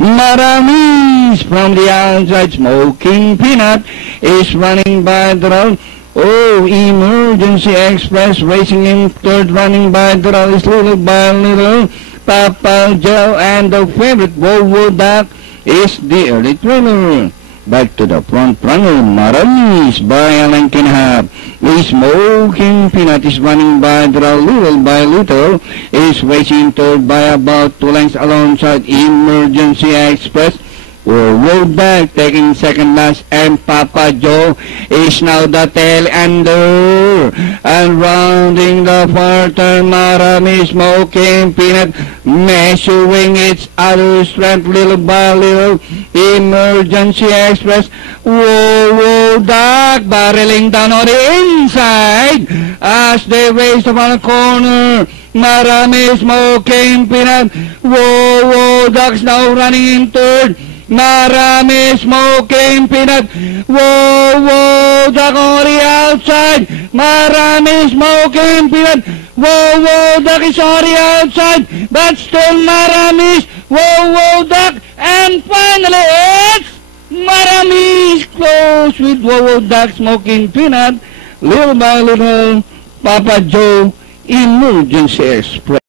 Maramis from the outside, smoking peanut is running by the road. Oh, emergency express racing in third, running by the road is little by little. Papa Joe and the favorite Volvo duck is the early thriller. Back to the front runner, Maramis by Alan Kinhab. The smoking peanut is running by the road little by little, is racing third by about 2 lengths alongside emergency express. Road back, taking second last, and Papa Joe is now the tail ender. And rounding the far turn, Maramis, smoking peanut, measuring its other strength little by little. Emergency express, whoa, duck, barreling down on the inside as they race upon the corner. Maramis, smoking peanut, whoa, duck's now running in third. Maramis, smoking peanut, whoa, duck on the outside. Maramis, smoking peanut, whoa, duck is on the outside, but still Maramis, whoa, duck, and finally it's Maramis close with whoa, duck, smoking peanut, little by little, Papa Joe, emergency express.